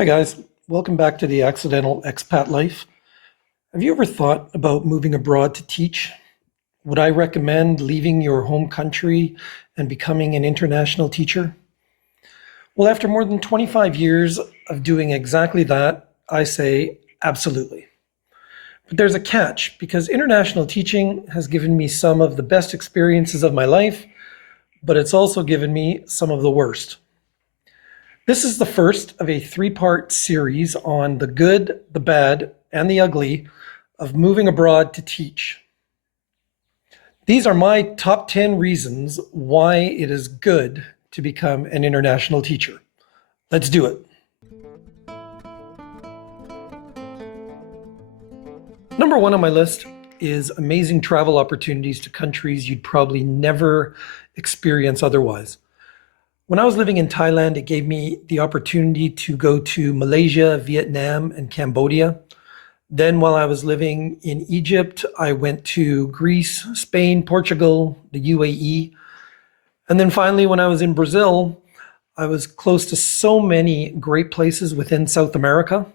Hi guys, welcome back to the Accidental Expat Life. Have you ever thought about moving abroad to teach? Would I recommend leaving your home country and becoming an international teacher? Well, after more than 25 years of doing exactly that, I say absolutely. But there's a catch because international teaching has given me some of the best experiences of my life, but it's also given me some of the worst. This is the first of a three-part series on the good, the bad, and the ugly of moving abroad to teach. These are my top 10 reasons why it is good to become an international teacher. Let's do it. Number one on my list is amazing travel opportunities to countries you'd probably never experience otherwise. When I was living in Thailand, it gave me the opportunity to go to Malaysia, Vietnam, and Cambodia. Then while I was living in Egypt, I went to Greece, Spain, Portugal, the UAE. And then finally, when I was in Brazil, I was close to so many great places within South America.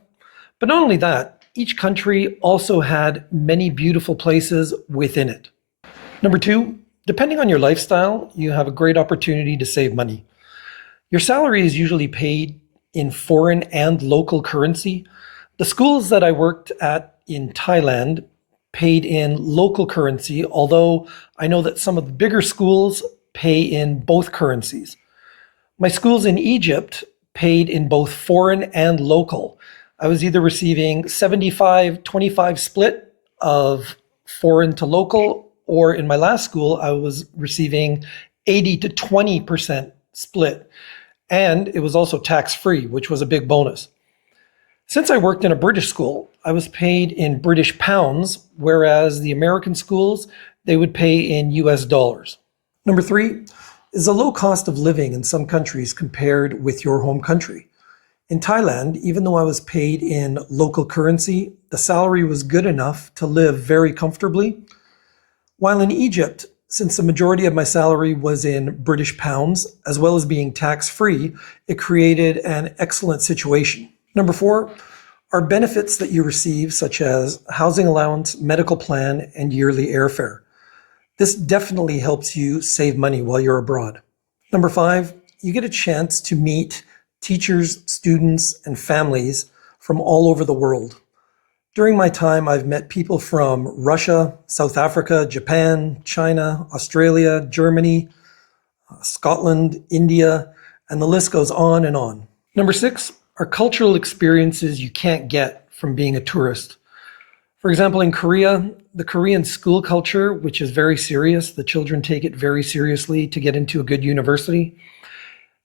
But not only that, each country also had many beautiful places within it. Number two, depending on your lifestyle, you have a great opportunity to save money. Your salary is usually paid in foreign and local currency. The schools that I worked at in Thailand paid in local currency, although I know that some of the bigger schools pay in both currencies. My schools in Egypt paid in both foreign and local. I was either receiving 75-25 split of foreign to local, or in my last school, I was receiving 80 to 20% split. And it was also tax-free, which was a big bonus. Since I worked in a British school, I was paid in British pounds, whereas the American schools, they would pay in US dollars. Number three is the low cost of living in some countries compared with your home country. In Thailand, even though I was paid in local currency, the salary was good enough to live very comfortably. While in Egypt, since the majority of my salary was in British pounds, as well as being tax-free, it created an excellent situation. Number four are benefits that you receive, such as housing allowance, medical plan, and yearly airfare. This definitely helps you save money while you're abroad. Number five, you get a chance to meet teachers, students, and families from all over the world. During my time, I've met people from Russia, South Africa, Japan, China, Australia, Germany, Scotland, India, and the list goes on and on. Number six are cultural experiences you can't get from being a tourist. For example, in Korea, the Korean school culture, which is very serious, the children take it very seriously to get into a good university.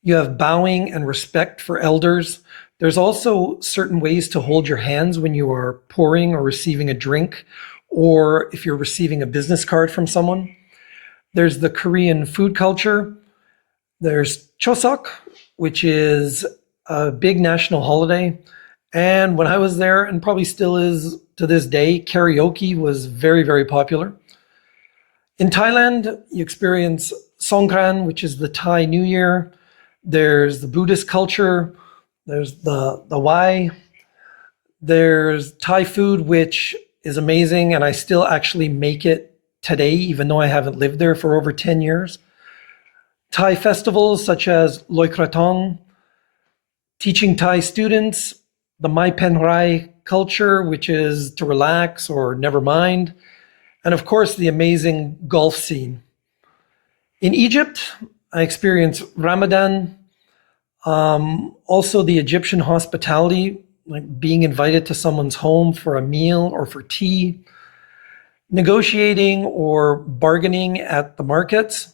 You have bowing and respect for elders. There's also certain ways to hold your hands when you are pouring or receiving a drink, or if you're receiving a business card from someone. There's the Korean food culture. There's Chuseok, which is a big national holiday. And when I was there, and probably still is to this day, karaoke was very, very popular. In Thailand, you experience Songkran, which is the Thai New Year. There's the Buddhist culture. There's the Wai. There's Thai food, which is amazing, and I still actually make it today, even though I haven't lived there for over 10 years. Thai festivals such as Loi Krathong, teaching Thai students, the Mai Pen Rai culture, which is to relax or never mind, and of course, the amazing golf scene. In Egypt, I experienced Ramadan, also the Egyptian hospitality, like being invited to someone's home for a meal or for tea, negotiating or bargaining at the markets,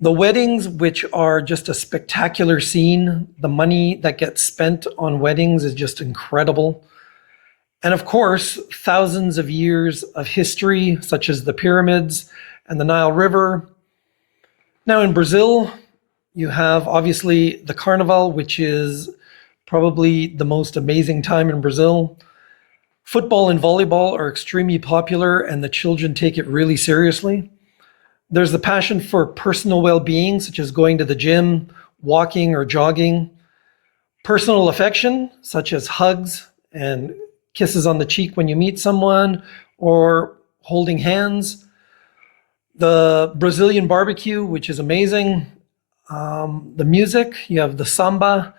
the weddings, which are just a spectacular scene. The money that gets spent on weddings is just incredible. And of course, thousands of years of history, such as the pyramids and the Nile River. Now in Brazil, you have obviously the Carnival, which is probably the most amazing time in Brazil. Football and volleyball are extremely popular, and the children take it really seriously. There's the passion for personal well-being, such as going to the gym, walking or jogging. Personal affection, such as hugs and kisses on the cheek when you meet someone, or holding hands. The Brazilian barbecue, which is amazing. The music, you have the samba,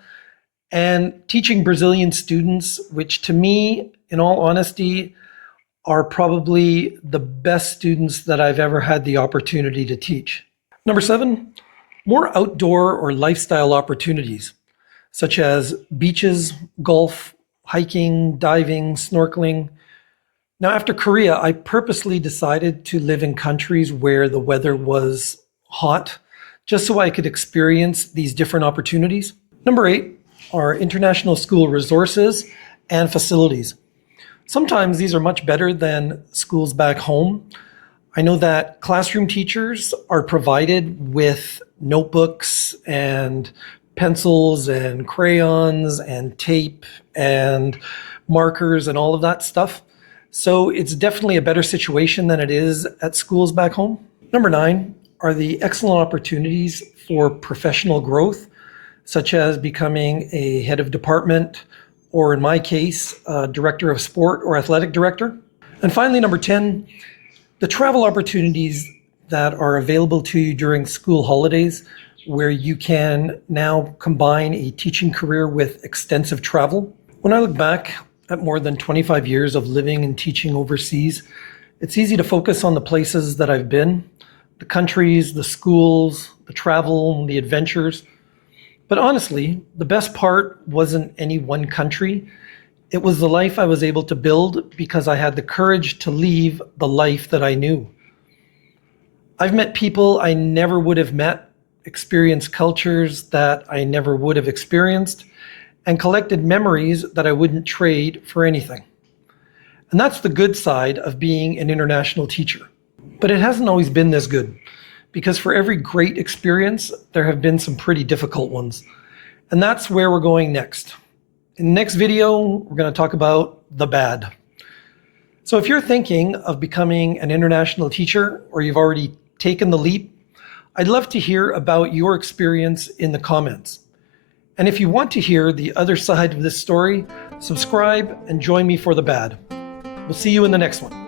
and teaching Brazilian students, which to me, in all honesty, are probably the best students that I've ever had the opportunity to teach. Number 7, more outdoor or lifestyle opportunities, such as beaches, golf, hiking, diving, snorkeling. Now, after Korea, I purposely decided to live in countries where the weather was hot, just so I could experience these different opportunities. Number 8 are international school resources and facilities. Sometimes these are much better than schools back home. I know that classroom teachers are provided with notebooks and pencils and crayons and tape and markers and all of that stuff. So it's definitely a better situation than it is at schools back home. Number 9 are the excellent opportunities for professional growth, such as becoming a head of department, or in my case, director of sport or athletic director. And finally, number 10, the travel opportunities that are available to you during school holidays, where you can now combine a teaching career with extensive travel. When I look back at more than 25 years of living and teaching overseas, it's easy to focus on the places that I've been, the countries, the schools, the travel, the adventures. But honestly, the best part wasn't any one country. It was the life I was able to build because I had the courage to leave the life that I knew. I've met people I never would have met, experienced cultures that I never would have experienced, and collected memories that I wouldn't trade for anything. And that's the good side of being an international teacher. But it hasn't always been this good, because for every great experience, there have been some pretty difficult ones. And that's where we're going next. In the next video, we're going to talk about the bad. So if you're thinking of becoming an international teacher, or you've already taken the leap, I'd love to hear about your experience in the comments. And if you want to hear the other side of this story, subscribe and join me for the bad. We'll see you in the next one.